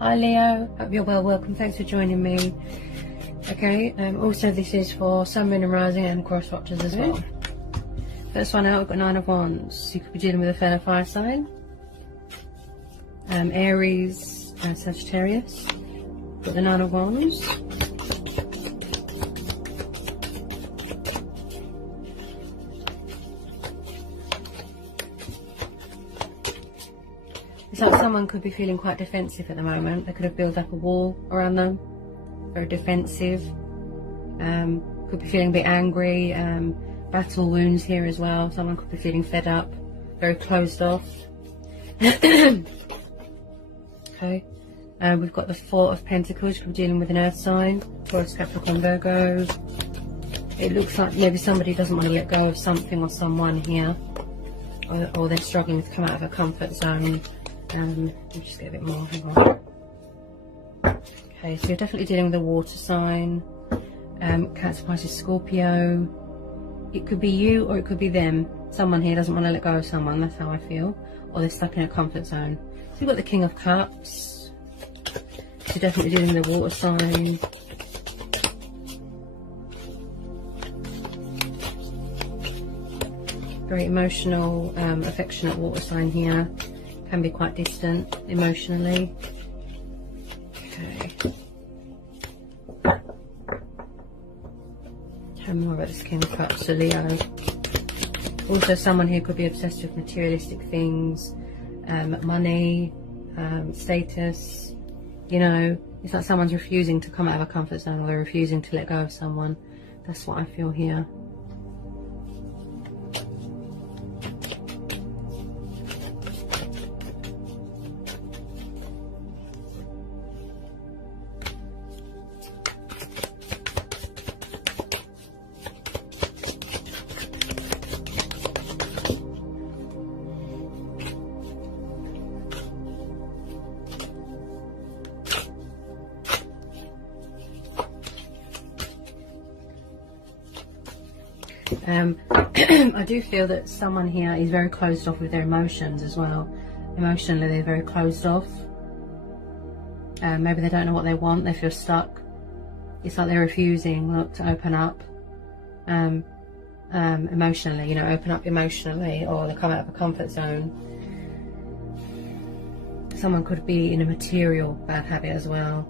Hi Leo, hope you're well. Welcome, thanks for joining me. Okay, also this is for Sun, Moon and Rising and cross watchers as well. First one out, we've got Nine of Wands. You could be dealing with a fellow fire sign. Aries and Sagittarius. Got the Nine of Wands. It's like someone could be feeling quite defensive at the moment. They could have built up a wall around them. Very defensive. Could be feeling a bit angry. Battle wounds here as well. Someone could be feeling fed up. Very closed off. Okay. We've got the Four of Pentacles. You could be dealing with an earth sign. Taurus, Capricorn, Virgo. It looks like maybe somebody doesn't want to let go of something or someone here. Or they're struggling to come out of a comfort zone. Let me just get a bit more, hang on. Okay, so you're definitely dealing with a water sign. Cancer, Pisces, Scorpio. It could be you or it could be them. Someone here doesn't want to let go of someone, that's how I feel. Or they're stuck in a comfort zone. So you've got the King of Cups. So you're definitely dealing with a water sign. Very emotional, affectionate water sign here. Can be quite distant emotionally. Okay. Tell me more about this King of Cups, so Leo. Also, someone here could be obsessed with materialistic things, money, status. You know, it's like someone's refusing to come out of a comfort zone, or they're refusing to let go of someone. That's what I feel here. I do feel that someone here is very closed off with their emotions as well. Emotionally, they're very closed off. Maybe they don't know what they want. They feel stuck. It's like they're refusing, look, to open up emotionally. You know, open up emotionally, or they come out of a comfort zone. Someone could be in a material bad habit as well.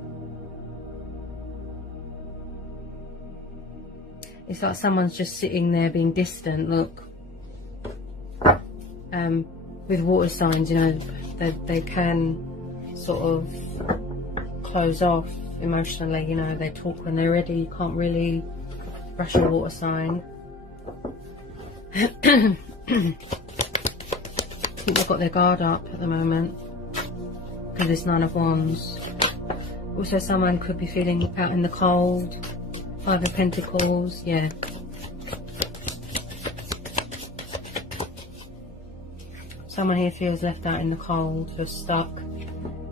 It's like someone's just sitting there being distant, look. With water signs, you know, they can sort of close off emotionally, you know, they talk when they're ready. You can't really brush a water sign. I think they've got their guard up at the moment because there's Nine of Wands. Also, someone could be feeling out in the cold. Five of Pentacles, yeah. Someone here feels left out in the cold, feels stuck.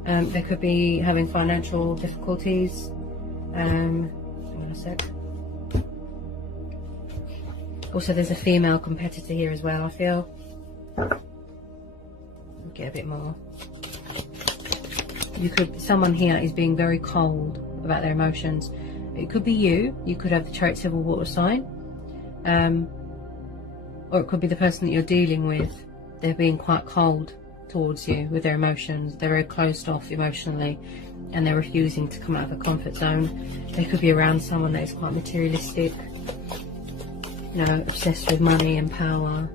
They could be having financial difficulties. Hang on a sec. Also, there's a female competitor here as well, I feel. I'll get a bit more. Someone here is being very cold about their emotions. It could be you. You could have the Chariot, Civil, water sign. Or it could be the person that you're dealing with. They're being quite cold towards you with their emotions. They're very closed off emotionally, and they're refusing to come out of a comfort zone. They could be around someone that is quite materialistic, you know, obsessed with money and power.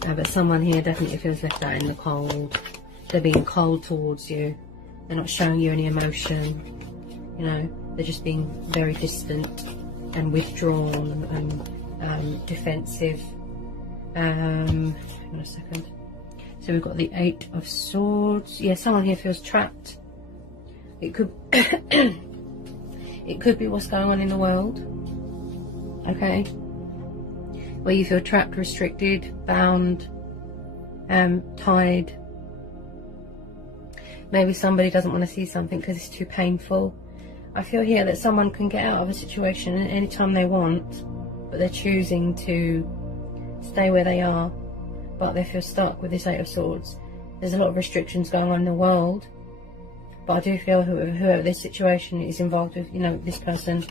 But someone here definitely feels left out in the cold. They're being cold towards you. They're not showing you any emotion, you know. They're just being very distant and withdrawn and defensive. Hang on a second. So we've got the Eight of Swords. Yeah, someone here feels trapped. It could it could be what's going on in the world. Okay. Where you feel trapped, restricted, bound, tied. Maybe somebody doesn't want to see something because it's too painful. I feel here that someone can get out of a situation at any time they want, but they're choosing to stay where they are, but they feel stuck with this Eight of Swords. There's a lot of restrictions going on in the world, But I do feel whoever this situation is involved with, you know, this person,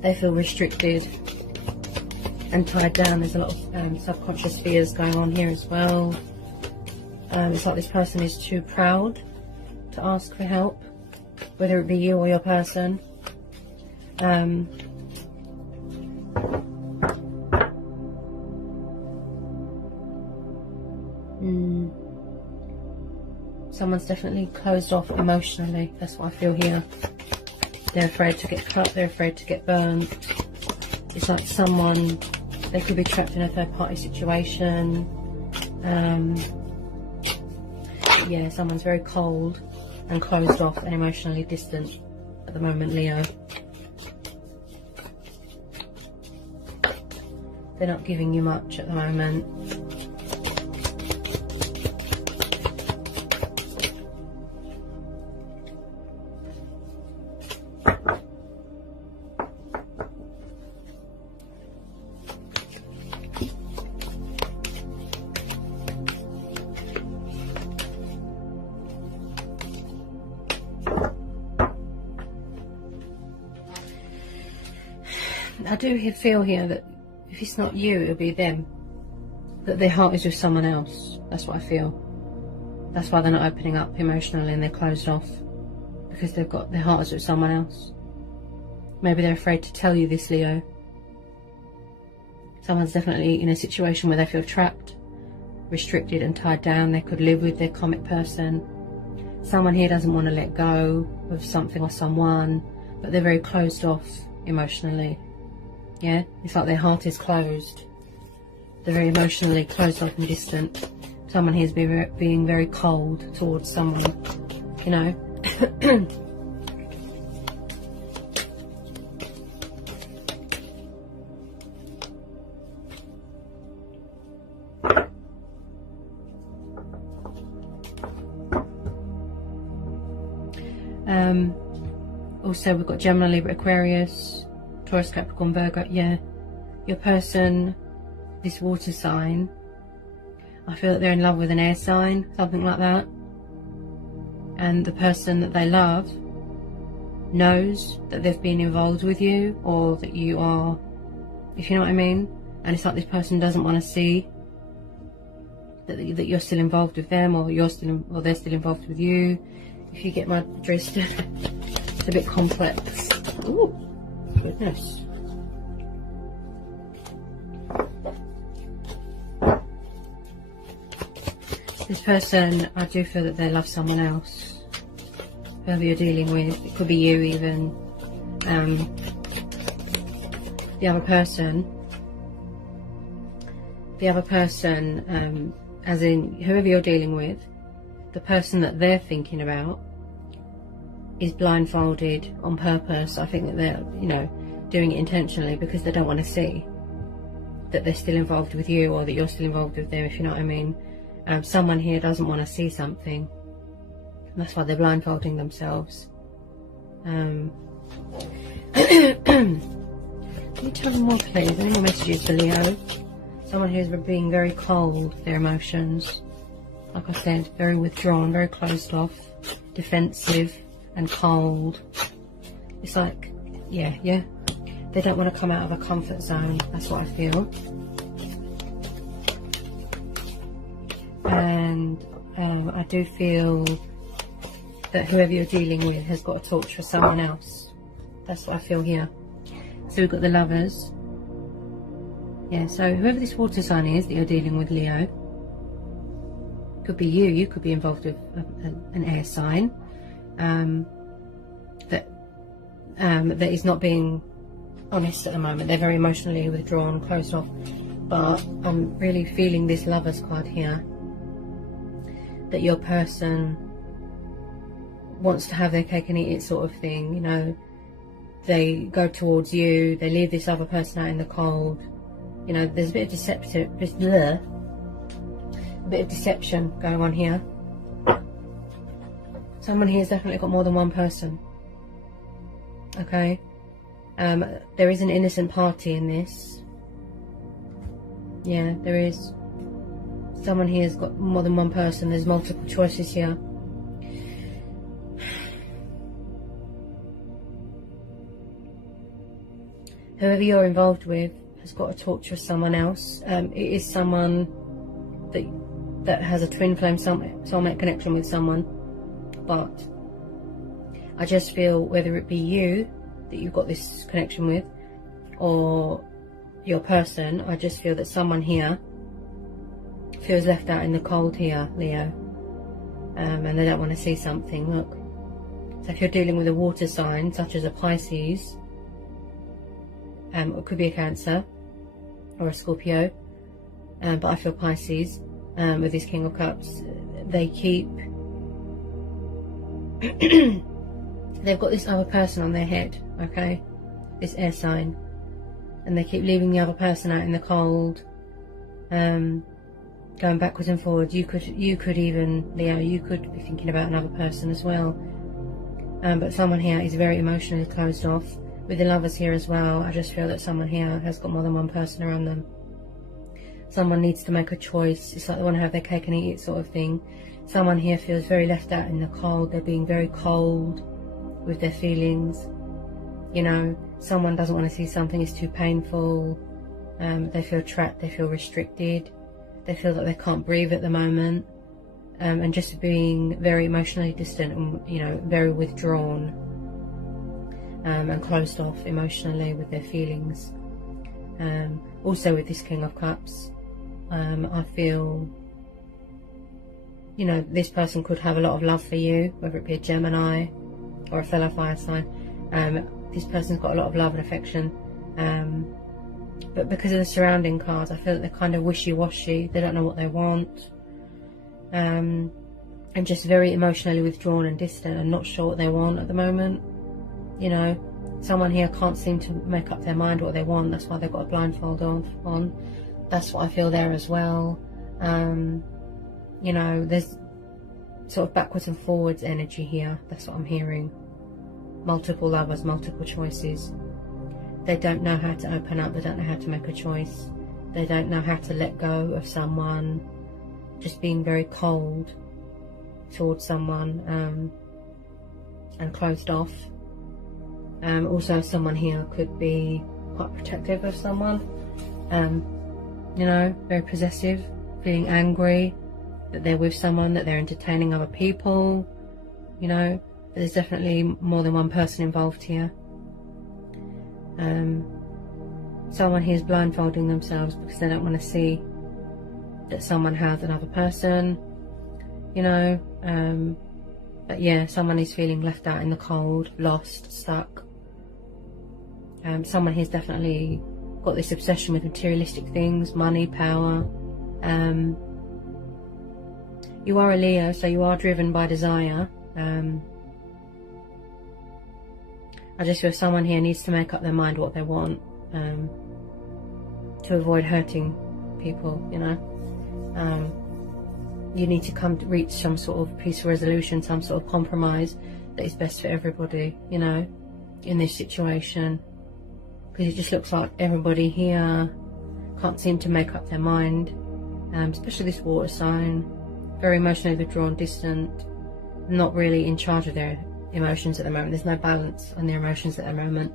they feel restricted and tied down. There's a lot of subconscious fears going on here as well. It's like this person is too proud to ask for help, whether it be you or your person. Someone's definitely closed off emotionally. That's what I feel here. They're afraid to get cut. They're afraid to get burned. It's like someone, they could be trapped in a third party situation. Yeah, someone's very cold and closed off and emotionally distant at the moment, Leo. They're not giving you much at the moment. I do feel here that if it's not you, it'll be them. That their heart is with someone else. That's what I feel. That's why they're not opening up emotionally and they're closed off. Because they've got their heart is with someone else. Maybe they're afraid to tell you this, Leo. Someone's definitely in a situation where they feel trapped, restricted and tied down. They could live with their karmic person. Someone here doesn't want to let go of something or someone, but they're very closed off emotionally. Yeah, it's like their heart is closed. They're very emotionally closed off and distant. Someone here is being very cold towards someone, you know. Also, we've got Gemini, Libra, Aquarius, Taurus, Capricorn, Virgo. Yeah, your person, this water sign, I feel that they're in love with an air sign, something like that. And the person that they love knows that they've been involved with you, or that you are, if you know what I mean. And it's like this person doesn't want to see that you're still involved with them, or they're still involved with you. If you get my drift, it's a bit complex. Ooh, goodness. This person, I do feel that they love someone else. Whoever you're dealing with, it could be you even. The other person, as in whoever you're dealing with, the person that they're thinking about is blindfolded on purpose. I think that they're, you know, doing it intentionally because they don't want to see that they're still involved with you, or that you're still involved with them, if you know what I mean. Someone here doesn't want to see something. That's why they're blindfolding themselves. Can you tell them more, please? Any more messages for Leo? Someone who's being very cold, their emotions. Like I said, very withdrawn, very closed off, defensive and cold. It's like, yeah. They don't want to come out of a comfort zone. That's what I feel. And I do feel that whoever you're dealing with has got a torch for someone else. That's what I feel here. So we've got the Lovers. Yeah, so whoever this water sign is that you're dealing with, Leo, could be you. You could be involved with an air sign that is not being honest at the moment. They're very emotionally withdrawn, closed off. But I'm really feeling this Lovers card here, that your person wants to have their cake and eat it sort of thing, you know. They go towards you, they leave this other person out in the cold. You know, there's a bit of deception going on here. Someone here has definitely got more than one person. Okay? There is an innocent party in this. Yeah, there is. Someone here has got more than one person. There's multiple choices here. whoever you're involved with has got to talk to someone else. It is someone that has a twin flame soulmate connection with someone, but I just feel whether it be you that you've got this connection with or your person, I just feel that someone here feels left out in the cold here, Leo, and they don't want to see something. Look, so if you're dealing with a water sign such as a Pisces, it could be a Cancer or a Scorpio, but I feel Pisces with this King of Cups, they keep they've got this other person on their head, okay, this air sign, and they keep leaving the other person out in the cold, going backwards and forwards. You could even, Leo, you could be thinking about another person as well, but someone here is very emotionally closed off. With the Lovers here as well, I just feel that someone here has got more than one person around them. Someone needs to make a choice. It's like they want to have their cake and eat it sort of thing. Someone here feels very left out in the cold. They're being very cold with their feelings. You know, someone doesn't want to see something, it's too painful. They feel trapped, they feel restricted. They feel that they can't breathe at the moment. And just being very emotionally distant and, you know, very withdrawn. And closed off emotionally with their feelings. Also with this King of Cups, I feel, you know, this person could have a lot of love for you, whether it be a Gemini or a fellow fire sign. This person's got a lot of love and affection, but because of the surrounding cards, I feel that they're kind of wishy-washy. They don't know what they want, and just very emotionally withdrawn and distant and not sure what they want at the moment. You know, someone here can't seem to make up their mind what they want. That's why they've got a blindfold on. That's what I feel there as well. You know, there's sort of backwards and forwards energy here. That's what I'm hearing. Multiple lovers, multiple choices. They don't know how to open up. They don't know how to make a choice. They don't know how to let go of someone. Just being very cold towards someone, and closed off. Also, someone here could be quite protective of someone, you know, very possessive, feeling angry that they're with someone, that they're entertaining other people, you know. But there's definitely more than one person involved here. Someone here is blindfolding themselves because they don't want to see that someone has another person, you know. But yeah, someone is feeling left out in the cold, lost, stuck. Someone here's definitely got this obsession with materialistic things, money, power. You are a Leo, so you are driven by desire. I just feel someone here needs to make up their mind what they want, to avoid hurting people, you know. You need to reach some sort of peaceful resolution, some sort of compromise that is best for everybody, you know, in this situation. Because it just looks like everybody here can't seem to make up their mind, especially this water sign. Very emotionally withdrawn, distant, not really in charge of their emotions at the moment. There's no balance on their emotions at the moment.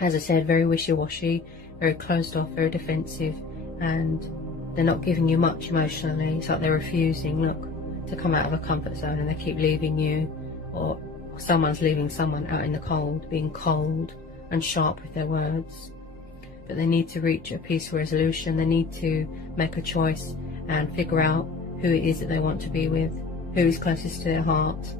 As I said, very wishy-washy, very closed off, very defensive, and they're not giving you much emotionally. It's like they're refusing, look, to come out of a comfort zone, and they keep leaving you, or someone's leaving someone out in the cold, being cold and sharp with their words. But they need to reach a peaceful resolution. They need to make a choice and figure out who it is that they want to be with, who is closest to their heart.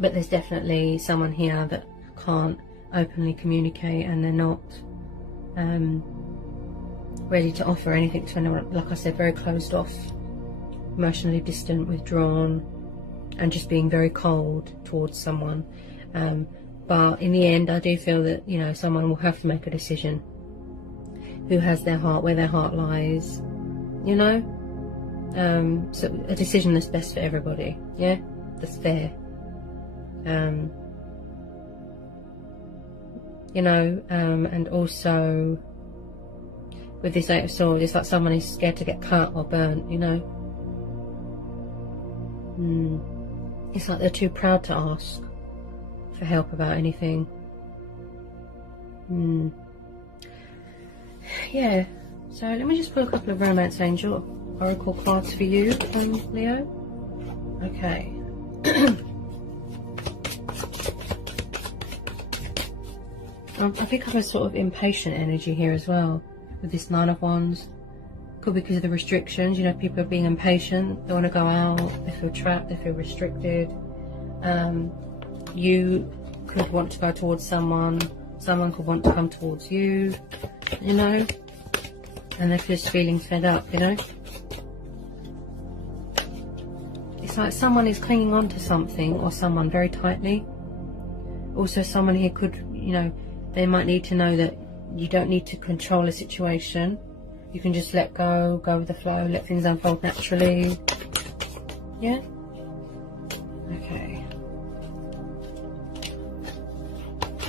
But there's definitely someone here that can't openly communicate, and they're not ready to offer anything to anyone. Like I said, very closed off, emotionally distant, withdrawn, and just being very cold towards someone. But in the end, I do feel that, you know, someone will have to make a decision. Who has their heart, where their heart lies, you know. So a decision that's best for everybody, yeah, that's fair. You know, and also with this Eight of Swords, it's like someone is scared to get cut or burnt, you know. It's like they're too proud to ask. for help about anything. Yeah, so let me just pull a couple of romance angel oracle cards for you, Leo. Okay. I pick up a sort of impatient energy here as well with this Nine of Wands. Could be because of the restrictions, you know, people are being impatient, they want to go out, they feel trapped, they feel restricted. You could want to go towards someone, someone could want to come towards you, you know, and they're just feeling fed up, you know. It's like someone is clinging on to something or someone very tightly. Also, someone here could, you know, they might need to know that you don't need to control a situation. You can just let go, go with the flow, let things unfold naturally. Yeah? Okay.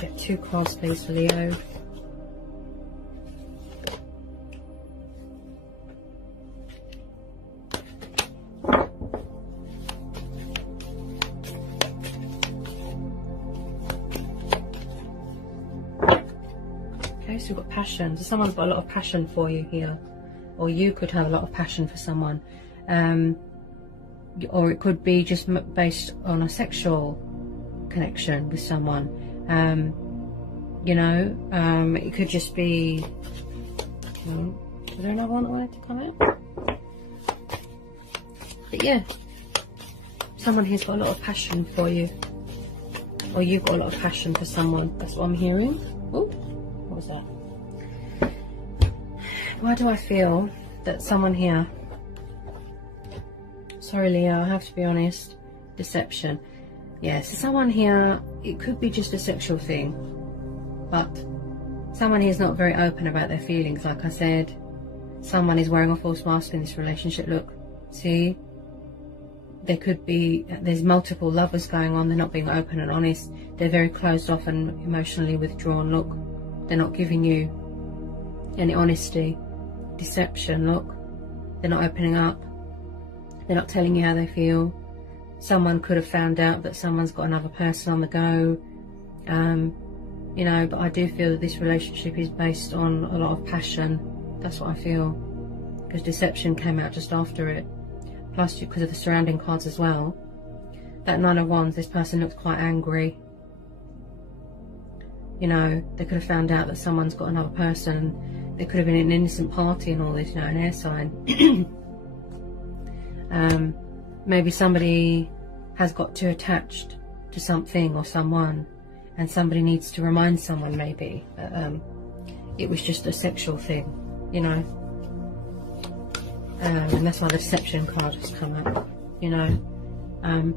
Get 2 cards, please, for Leo. So we've got passion. So someone's got a lot of passion for you here, or you could have a lot of passion for someone, or it could be just based on a sexual connection with someone. You know, it could just be. Is there another one that wanted to come out? But yeah, someone who's got a lot of passion for you, or you've got a lot of passion for someone. That's what I'm hearing. Oh. What was that? Why do I feel that someone here... Sorry, Leo, I have to be honest. Deception. Yes, someone here, it could be just a sexual thing. But someone here is not very open about their feelings, like I said. Someone is wearing a false mask in this relationship. Look, see? There could be... There's multiple lovers going on. They're not being open and honest. They're very closed off and emotionally withdrawn. Look. They're not giving you any honesty. Deception, look. They're not opening up. They're not telling you how they feel. Someone could have found out that someone's got another person on the go. You know, but I do feel that this relationship is based on a lot of passion. That's what I feel. Because deception came out just after it. Plus, because of the surrounding cards as well. That Nine of Wands, this person looks quite angry. You know, they could have found out that someone's got another person. There could have been an innocent party and all this, you know, an air sign. Maybe somebody has got too attached to something or someone, and somebody needs to remind someone maybe that it was just a sexual thing, you know. And that's why the deception card has come up, you know.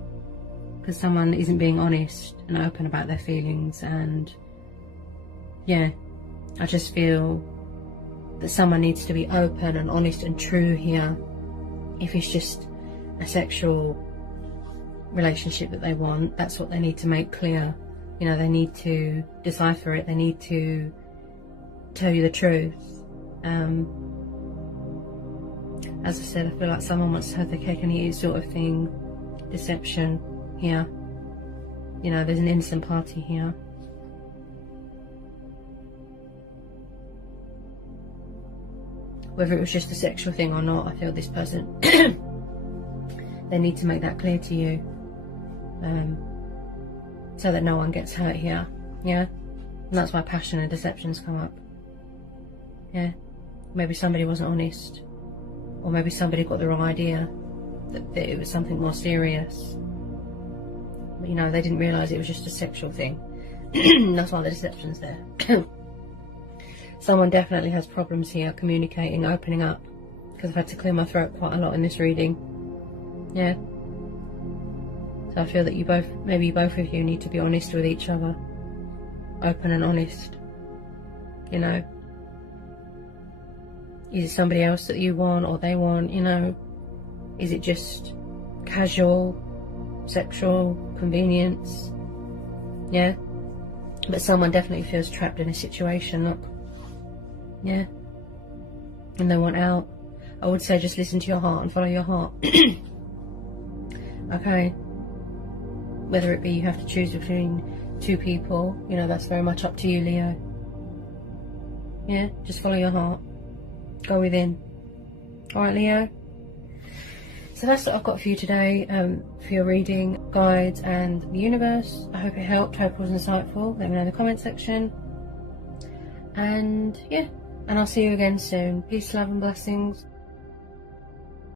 Because someone isn't being honest and open about their feelings, and yeah, I just feel that someone needs to be open and honest and true here. If it's just a sexual relationship that they want, that's what they need to make clear. You know, they need to decipher it. They need to tell you the truth. As I said, I feel like someone wants to have their cake and eat it sort of thing. Deception here. You know, there's an innocent party here. Whether it was just a sexual thing or not, I feel this person, they need to make that clear to you. So that no one gets hurt here. Yeah? And that's why passion and deceptions come up. Yeah? Maybe somebody wasn't honest. Or maybe somebody got the wrong idea. That it was something more serious. But, you know, they didn't realise it was just a sexual thing. That's why the deception's there. Someone definitely has problems here communicating, opening up, because I've had to clear my throat quite a lot in this reading. Yeah. So I feel that you both, maybe both of you need to be honest with each other. Open and honest. You know. Is it somebody else that you want or they want, you know? Is it just casual, sexual, convenience? Yeah. But someone definitely feels trapped in a situation, look. Yeah. And they want out. I would say just listen to your heart and follow your heart. Okay. Whether it be you have to choose between two people, you know, that's very much up to you, Leo. Yeah, just follow your heart. Go within. Alright, Leo? So that's what I've got for you today, for your reading, guides, and the universe. I hope it helped, hope it was insightful. Let me know in the comment section. And yeah, and I'll see you again soon. Peace, love, and blessings.